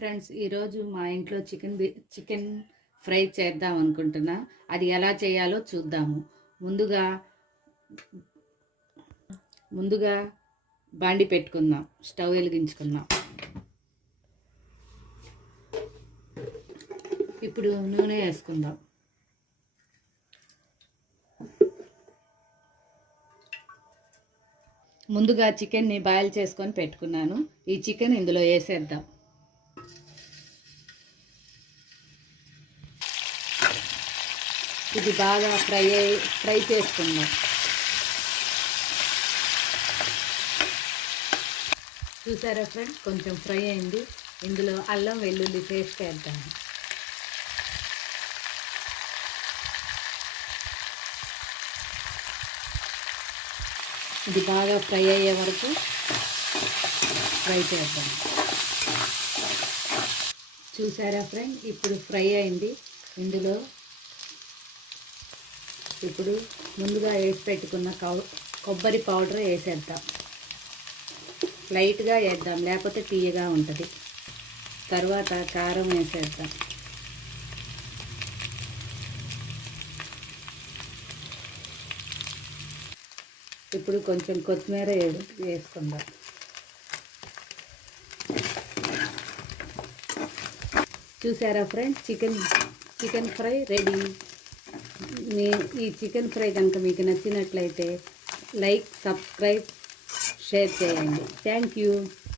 Friends, ఈరోజు మా ఇంట్లో చికెన్ ఫ్రై చేద్దాం అనుకుంటున్నా. అది ఎలా చేయాలో చూద్దాము. ముందుగా బాండి పెట్టుకుందాం. స్టవ్ వెలిగించుకుందాం. ఇప్పుడు నూనె వేసుకుందాం. ముందుగా చికెన్ని బాయిల్ చేసుకొని పెట్టుకున్నాను. ఈ చికెన్ ఇందులో వేసేద్దాం. ఇది బాగా ఫ్రై చేసుకుందాం. చూసారా ఫ్రెండ్స్, కొంచెం ఫ్రై అయింది. ఇందులో అల్లం వెల్లుల్లి పేస్ట్ వేద్దాము. ఇది బాగా ఫ్రై అయ్యే వరకు ఫ్రై చేద్దాం. చూసారా ఫ్రెండ్, ఇప్పుడు ఫ్రై అయింది. ఇందులో ఇప్పుడు ముందుగా వేసి పెట్టుకున్న కొబ్బరి పౌడర్ వేసేద్దాం. లైట్గా వేద్దాం, లేకపోతే తీయగా ఉంటుంది. తర్వాత కారం వేసేద్దాం. ఇప్పుడు కొంచెం కొత్తిమీర వేసుకుందాం. చూసారా ఫ్రెండ్స్, చికెన్ ఫ్రై రెడీ. ఈ చికెన్ ఫ్రై కనుక మీకు నచ్చినట్లయితే లైక్, సబ్స్క్రైబ్, షేర్ చేయండి. Thank you.